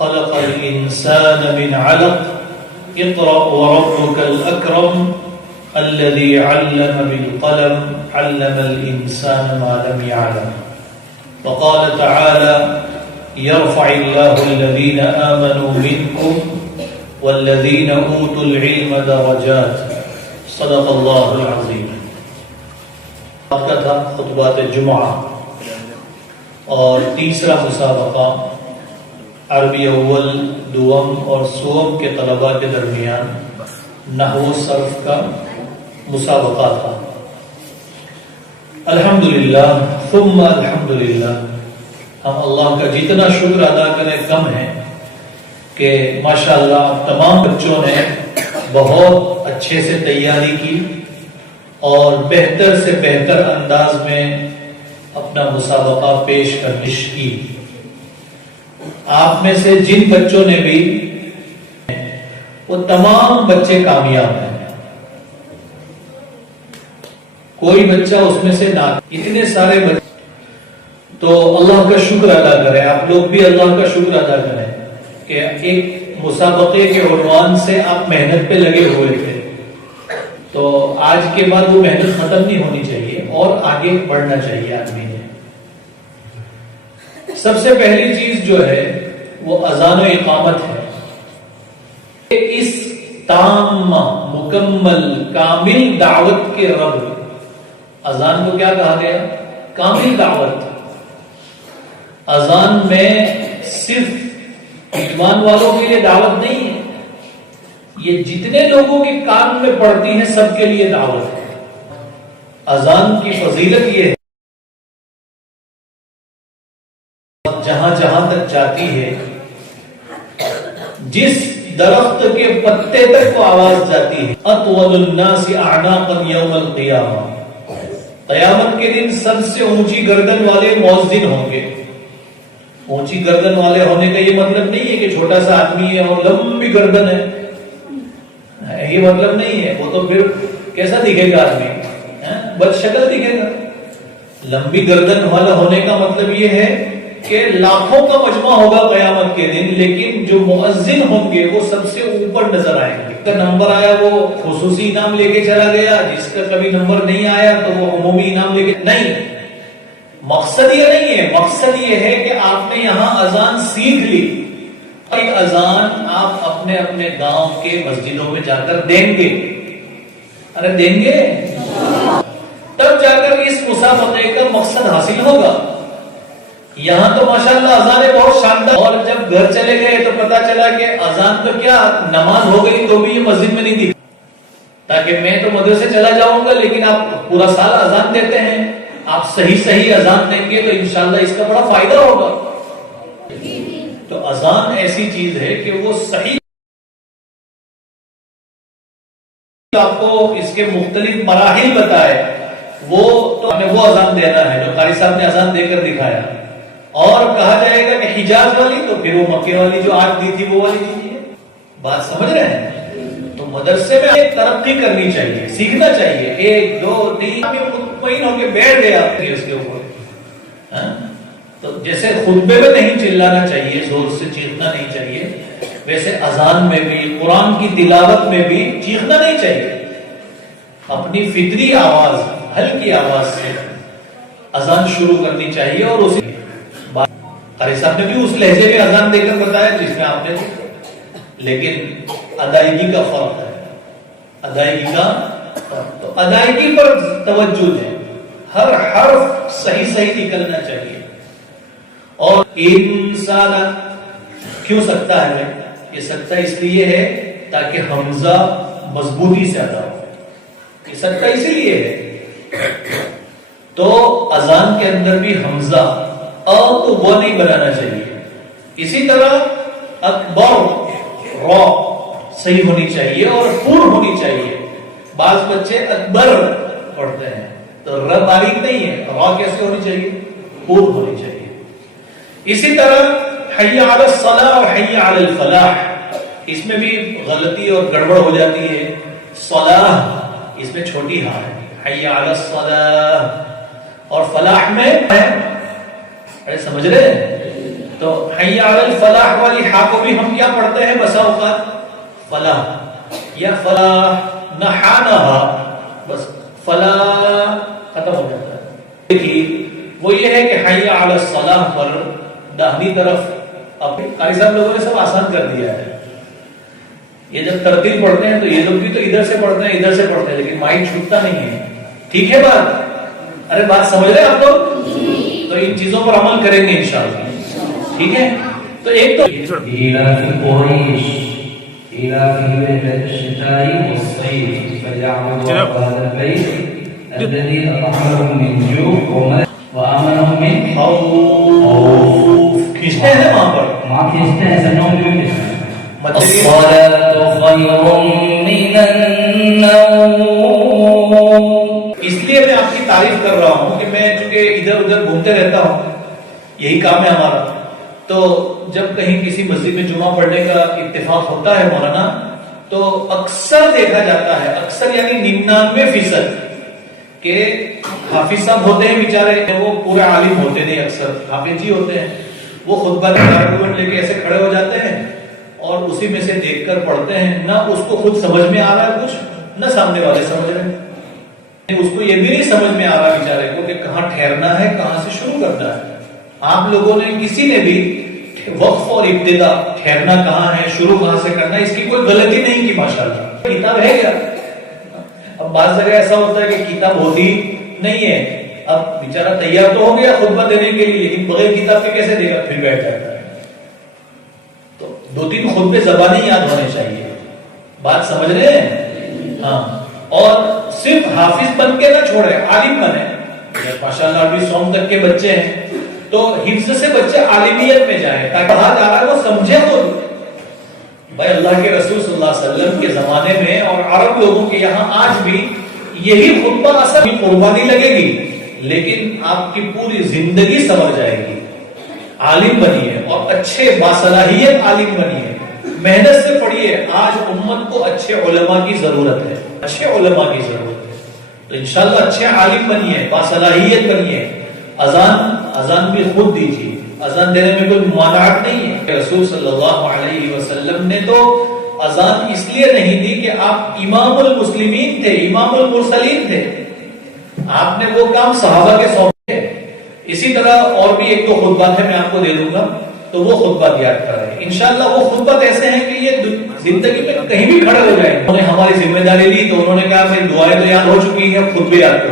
خلق الإنسان من علق اقرأ وربك الأكرم الذي علم بالقلم علم الإنسان ما لم يعلم. وقال تعالى يرفع الله الذين آمنوا منكم والذين أوتوا العلم درجات. صدق اللہ العظیم. آپ کا تھا خطبات جمعہ اور تیسرا مسابقہ عربی اول دوم اور سوم کے طلباء کے درمیان نحو صرف کا مسابقہ تھا. الحمدللہ ثم الحمدللہ. ہم اللہ کا جتنا شکر ادا کریں کم ہے کہ ماشاءاللہ تمام بچوں نے بہت اچھے سے تیاری کی اور بہتر سے بہتر انداز میں اپنا مسابقہ پیش کرنش کی. آپ میں سے جن بچوں نے بھی وہ تمام بچے کامیاب ہیں. کوئی بچہ اس میں سے نہ. اتنے سارے بچے تو اللہ کا شکر ادا کریں. آپ لوگ بھی اللہ کا شکر ادا کریں کہ ایک مسابقے کے عنوان سے آپ محنت پہ لگے ہوئے تھے. تو آج کے بعد وہ محنت ختم نہیں ہونی چاہیے اور آگے بڑھنا چاہیے آدمی نے. سب سے پہلی چیز جو ہے وہ اذان و اقامت ہے. اس تام مکمل کامل دعوت کے رب اذان کو کیا کہا گیا؟ کامل دعوت. اذان میں صرف ایمان والوں کے لیے دعوت نہیں ہے، یہ جتنے لوگوں کے کان میں پڑتی ہیں سب کے لیے دعوت ہے. اذان کی فضیلت یہ ہے جہاں جہاں تک جاتی ہے، جس درخت کے پتے تک کو آواز جاتی ہے. اطول الناس اعناقا یوم القیامہ. قیامت کے دن سب سے اونچی گردن والے مؤذن ہوں گے. اونچی گردن والے ہونے کا یہ مطلب نہیں ہے کہ چھوٹا سا آدمی ہے اور لمبی گردن ہے، یہ مطلب نہیں ہے. وہ تو پھر کیسا دکھے گا آدمی؟ بد شکل دکھے گا. لمبی گردن والا ہونے کا مطلب یہ ہے کہ لاکھوں کا مجمع ہوگا قیامت کے دن، لیکن جو مؤذن ہوں گے وہ سب سے اوپر نظر آئیں گے. جس کا نمبر آیا وہ خصوصی انعام لے کے چلا گیا، جس کا کبھی نمبر نہیں آیا تو وہ عمومی انعام لے کے. نہیں، مقصد یہ نہیں ہے. مقصد یہ ہے کہ آپ نے یہاں اذان سیکھ لی. ایک اذان آپ اپنے اپنے گاؤں کے مسجدوں میں جا کر دیں گے. ارے دیں گے، تب جا کر اس مسابقے کا مقصد حاصل ہوگا. یہاں تو ماشاءاللہ اذانیں بہت شاندار، اور جب گھر چلے گئے تو پتا چلا کہ اذان تو کیا نماز ہو گئی تو بھی یہ مسجد میں نہیں دی. تاکہ میں تو مدرسے چلا جاؤں گا لیکن آپ پورا سال اذان دیتے ہیں. آپ صحیح اذان دیں گے تو انشاءاللہ اس کا بڑا فائدہ ہوگا. تو اذان ایسی چیز ہے کہ وہ صحیح. آپ کو اس کے مختلف مراحل بتائے، وہ تو ہمیں وہ اذان دینا ہے جو قاری صاحب نے اذان دے کر دکھایا. اور کہا جائے گا کہ حجاز والی تو پھر وہ مکے والی جو آج دی تھی وہ والی دیجیے. بات سمجھ رہے ہیں؟ تو مدرسے میں ایک ترقی کرنی چاہیے، سیکھنا چاہیے. 1 2 3 مطمئن ہو کے بیٹھ گیا اس کے اوپر. تو جیسے خطبے میں نہیں چلانا چاہیے، زور سے چیخنا نہیں چاہیے، ویسے اذان میں بھی قرآن کی تلاوت میں بھی چیخنا نہیں چاہیے. اپنی فطری آواز، ہلکی آواز سے اذان شروع کرنی چاہیے. اور اسی قاری صاحب نے بھی اس لہجے میں اذان دے کر بتایا جس میں آپ نے، لیکن ادائیگی کا فرق ہے. ادائیگی کا تو ادائیگی پر توجہ دیں. ہر حرف صحیح نکلنا چاہیے. اور انسان کیوں سکتا ہے؟ یہ سکتا اس لیے ہے تاکہ حمزہ مضبوطی سے ادا ہو. یہ سکتا اسی لیے ہے. تو اذان کے اندر بھی حمزہ تو وہ نہیں بنانا چاہیے. اسی طرح اکبر را صحیح ہونی چاہیے اور پور ہونی چاہیے. بعض بچے اکبر پڑھتے ہیں تو ر باریک نہیں ہے. را کیسے ہونی چاہیے؟ پور ہونی چاہیے. اسی طرح حی علی الصلاح اور حی علی الفلاح، اس میں بھی غلطی اور گڑبڑ ہو جاتی ہے. صلاح اس میں چھوٹی ہاں ہے، حی علی الصلاح، اور فلاح میں ہے. سمجھ رہے ہیں؟ تو حی علی الفلاح والی ہا کو بھی ہم کیا پڑھتے ہیں بسا اوقات فلاح یا فلاح نہ ہا نہ ہا، بس فلاح ختم ہو جاتا ہے. دیکھیے وہ یہ ہے کہ حی علی الصلاح پر داہنی طرف اب قاری صاحب لوگوں نے سب آسان کر دیا ہے. یہ جب ترتیل پڑھتے ہیں تو یہ لوگ بھی تو ادھر سے پڑھتے ہیں ادھر سے پڑھتے ہیں، لیکن مائنڈ چھوٹتا نہیں ہے. ٹھیک ہے بات؟ ارے بات سمجھ رہے ہیں آپ لوگ؟ تو ان چیزوں پر عمل کریں گے انشاءاللہ. ٹھیک ہے، تو ایک تو إيلاف قريش إيلافهم رحلة الشتاء والصيف فليعبدوا رب هذا البيت الذي أطعمهم من جوع وآمنهم من خوف. کھینچتے ہیں وہاں پر ما کھینچتے ہیں سنوں میں بھی کھینچتے ہیں. الصلاة خير من النوم. اس لیے میں آپ کی تعریف کر رہا ہوں کہ میں چونکہ ادھر ادھر گھومتے رہتا ہوں، یہی کام ہے ہمارا. تو جب کہیں کسی مسجد میں جمعہ پڑھنے کا اتفاق ہوتا ہے مولانا، تو اکثر دیکھا جاتا ہے، اکثر یعنی 99% کہ حافظ صاحب ہوتے ہیں بیچارے، وہ پورے عالم ہوتے نہیں، اکثر حافظ جی ہوتے ہیں. وہ خطبہ لے کے ایسے کھڑے ہو جاتے ہیں اور اسی میں سے دیکھ کر پڑھتے ہیں. نہ اس کو خود سمجھ میں آ رہا ہے کچھ، نہ سامنے والے سمجھ رہے ہیں. اس کو یہ بھی نہیں سمجھ میں آ رہا بیچارے کو کہ کہاں ٹھہرنا ہے، کہاں سے شروع کرنا ہے. آپ لوگوں نے کسی نے بھی وقف اور ابتدا، ٹھہرنا کہاں ہے، شروع کہاں سے کرنا ہے، اس کی کوئی غلطی نہیں کی ماشاءاللہ. کتاب ہے کیا؟ اب بعض جگہ ایسا ہوتا ہے کہ کتاب ہوتی نہیں ہے. اب بیچارہ تیار تو ہو گیا خطبہ دینے کے لیے، لیکن بغیر کتاب کے کیسے دے گا، پھر بیٹھ جاتا ہے. تو 2-3 خطبے زبانی یاد ہونے چاہیے. بات سمجھ رہے ہیں؟ ہاں. اور صرف حافظ بن کے نہ چھوڑے، عالم بنے. ماشاءاللہ ابھی سوم تک کے بچے ہیں تو حفظ سے بچے عالمیت میں جائیں تاکہ کہا جا رہا ہے وہ سمجھے. خود بھائی اللہ کے رسول صلی اللہ علیہ وسلم کے زمانے میں اور عرب لوگوں کے یہاں آج بھی یہی خطبہ اصل قربانی لگے گی، لیکن آپ کی پوری زندگی سنور جائے گی. عالم بنیے اور اچھے باصلاحیت عالم بنیے، محنت سے پڑھیے. آج امت کو اچھے علماء کی ضرورت ہے، اچھے علماء کی ضرورت ہے. تو انشاءاللہ اچھے عالم بنیے، باصلاحیت بنیے. اذان بھی خود دیجیے، اذان دینے میں کوئی ممانعت نہیں ہے. رسول صلی اللہ علیہ وسلم نے تو اذان اس لیے نہیں دی کہ آپ امام المسلمین تھے، امام المرسلین تھے. آپ نے وہ کام صحابہ کے سونپے. اسی طرح اور بھی 1-2 خطبات ہیں میں آپ کو دے دوں گا، تو وہ خطبات یاد کر رہے ہیں. انشاءاللہ وہ خطبات ایسے ہیں کہ یہ زندگی میں کہیں بھی کھڑے ہو جائیں. انہوں نے ہماری ذمہ داری لی تو انہوں نے کہا میری دعائیں تو یاد ہو چکی ہیں، خود بھی یاد کرو.